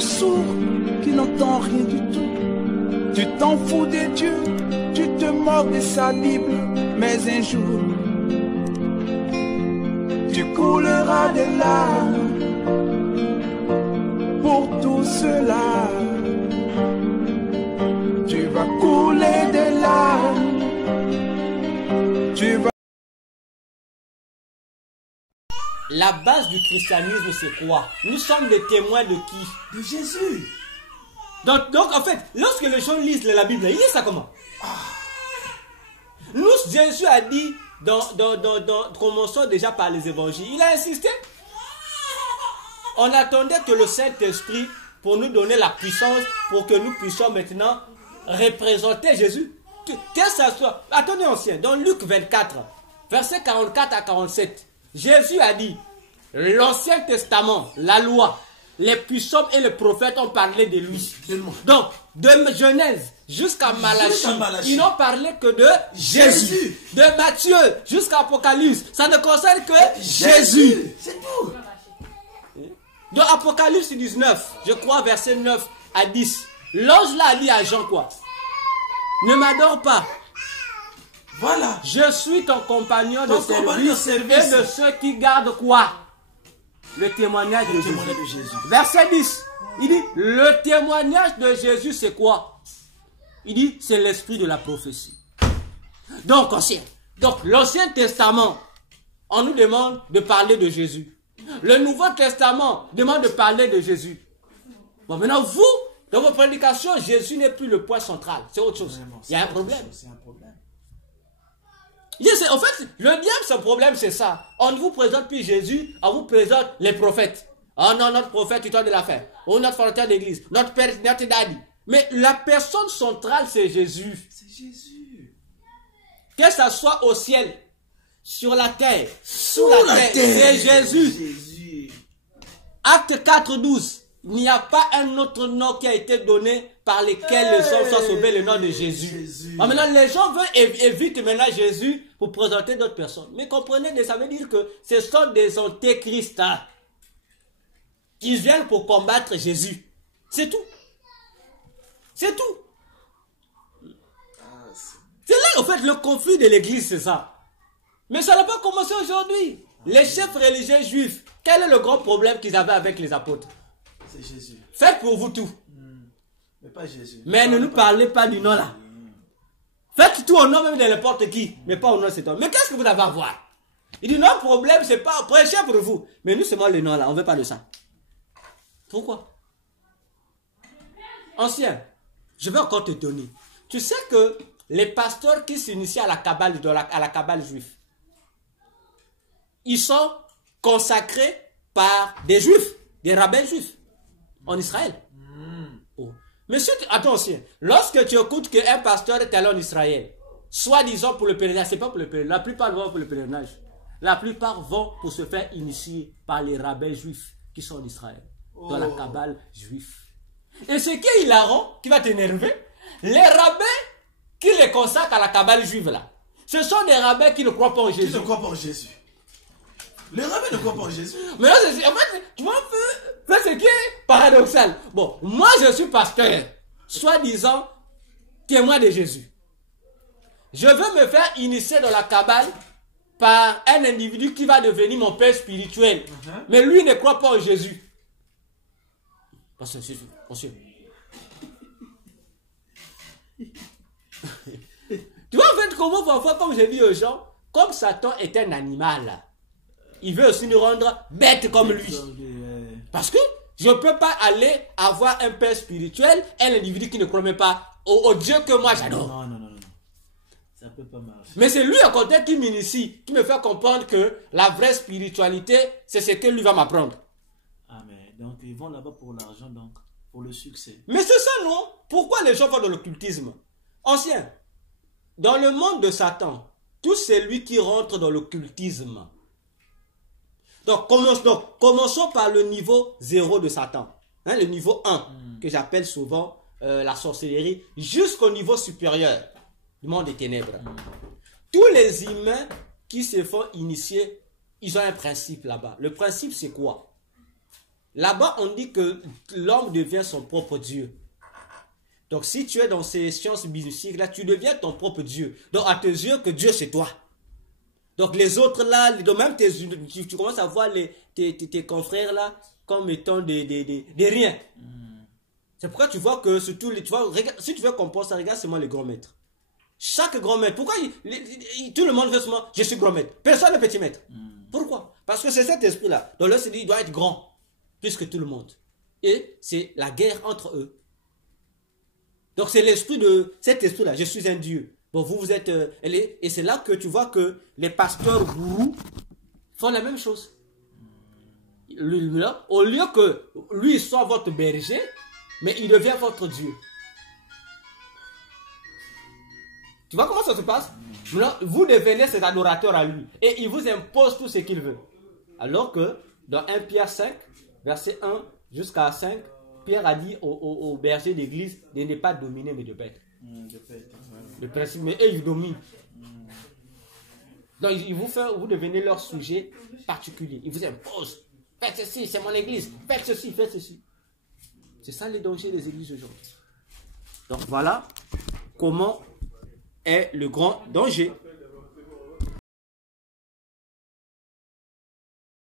sourd qui n'entend rien du tout. Tu t'en fous de Dieu, tu te moques de sa Bible, mais un jour, tu couleras des larmes pour tout cela. Tu vas couler des larmes, tu vas... La base du christianisme, c'est quoi? Nous sommes des témoins de qui? De Jésus. Donc en fait, lorsque les gens lisent la Bible, ils lisent ça comment? Nous, Jésus a dit, commençons déjà par les évangiles, il a insisté. On attendait que le Saint-Esprit, pour nous donner la puissance, pour que nous puissions maintenant représenter Jésus. Que ça soit. Attendez, ancien, dans Luc 24, versets 44 à 47, Jésus a dit, l'Ancien Testament, la loi, les puissants et les prophètes ont parlé de lui. Donc, de Genèse jusqu'à Malachie, ils n'ont parlé que de Jésus. De Matthieu jusqu'à Apocalypse, ça ne concerne que Jésus. C'est tout. Dans Apocalypse 19, je crois, verset 9 à 10, l'ange là a dit à Jean quoi? Ne m'adore pas. Voilà. Je suis ton compagnon de service et de ceux qui gardent quoi? Le témoignage de Jésus. Verset 10. Il dit, le témoignage de Jésus, c'est quoi? Il dit, c'est l'esprit de la prophétie. Donc, l'Ancien Testament, on nous demande de parler de Jésus. Le Nouveau Testament demande de parler de Jésus. Bon, maintenant, vous, dans vos prédications, Jésus n'est plus le point central. C'est autre chose. Il y a un problème. C'est un problème. En fait, le diable, son problème, c'est ça. On ne vous présente plus Jésus, on vous présente les prophètes. Oh non, notre prophète, tu dois de la faire. Oh, notre fondateur d'église, notre père, notre daddy. Mais la personne centrale, c'est Jésus. C'est Jésus. Que ça soit au ciel, sur la terre, sous la terre, c'est Jésus. Acte 4, 12. Il n'y a pas un autre nom qui a été donné par lequel les hommes soient sauvés, le nom de Jésus. Alors maintenant, les gens veulent éviter maintenant Jésus pour présenter d'autres personnes. Mais comprenez, ça veut dire que ce sont des antéchrists qui viennent pour combattre Jésus. C'est tout. C'est tout. C'est là, en fait, le conflit de l'église, c'est ça. Mais ça n'a pas commencé aujourd'hui. Les chefs religieux juifs, quel est le grand problème qu'ils avaient avec les apôtres? C'est Jésus. Faites pour vous tout. Mais pas Jésus. Mais ne nous parlez pas du nom là. Faites tout au nom même de n'importe qui, mais pas au nom de cet homme. Mais qu'est-ce que vous avez à voir? Il dit, notre problème, c'est pas prêcher pour vous. Mais nous, c'est moi le nom là, on ne veut pas de ça. Pourquoi? Ancien, je vais encore te donner. Tu sais que les pasteurs qui s'initient à la Kabbale juive, ils sont consacrés par des juifs, des rabbins juifs, en Israël. Oh. Mais attention, lorsque tu écoutes qu'un pasteur est allé en Israël, soi-disant pour le pèlerinage, c'est pas pour le pèlerinage, la plupart vont pour le pèlerinage. La plupart vont pour se faire initier par les rabbins juifs qui sont en Israël, dans la Kabbale juive. Et ce qui est hilarant, qui va t'énerver, les rabbins qui les consacrent à la Kabbale juive là, ce sont des rabbins qui ne croient pas en Jésus. Qui ne croient pas en Jésus. Les rabbins ne croient pas en Jésus. Mais là, en fait, tu vois un peu ce qui est paradoxal. Bon, moi je suis pasteur, soi-disant témoin de Jésus. Je veux me faire initier dans la Kabbale par un individu qui va devenir mon père spirituel. Mais lui ne croit pas en Jésus. Parce que c'est sûr. Tu vois en fait comment parfois, comme j'ai dit aux gens, comme Satan est un animal, il veut aussi nous rendre bêtes comme lui. Parce que je ne peux pas aller avoir un père spirituel, un individu qui ne croit même pas au Dieu que moi j'adore. Non. Ça peut pas marcher. Mais c'est lui au contraire qui m'initie, qui me fait comprendre que la vraie spiritualité, c'est ce que lui va m'apprendre. Ah mais donc ils vont là-bas pour l'argent, donc pour le succès. Mais c'est ça non? Pourquoi les gens vont dans l'occultisme? Ancien, dans le monde de Satan, tout celui qui rentre dans l'occultisme. Donc commençons par le niveau 0 de Satan. Hein, le niveau 1, que j'appelle souvent la sorcellerie, jusqu'au niveau supérieur du monde des ténèbres. Tous les humains qui se font initier, ils ont un principe là-bas. Le principe, c'est quoi? Là-bas, on dit que l'homme devient son propre Dieu. Donc, si tu es dans ces sciences mystiques, là, tu deviens ton propre Dieu. Donc, à tes yeux, que Dieu, c'est toi. Donc, les autres, là, même tu commences à voir tes confrères, là, comme étant des riens. C'est pourquoi tu vois que, surtout, si tu veux comprendre ça, regarde seulement les grands maîtres. Chaque grand maître, pourquoi tout le monde veut seulement, je suis grand maître. Personne n'est petit maître. Pourquoi? Parce que c'est cet esprit-là. Donc, là, c'est dit, il doit être grand, plus que tout le monde. Et c'est la guerre entre eux. Donc, c'est l'esprit de cet esprit-là. Je suis un Dieu. Bon, vous êtes... et c'est là que tu vois que les pasteurs gourous font la même chose. Au lieu que lui soit votre berger, mais il devient votre Dieu. Tu vois comment ça se passe? Vous devenez cet adorateur à lui. Et il vous impose tout ce qu'il veut. Alors que dans 1 Pierre 5, verset 1 jusqu'à 5, Pierre a dit aux bergers d'église de ne pas dominer, mais de paître. Le principe, mais eux, ils dominent. Donc, vous devenez leur sujet particulier. Ils vous imposent. Faites ceci, c'est mon église. Faites ceci, faites ceci. C'est ça les dangers des églises aujourd'hui. Donc, voilà comment est le grand danger.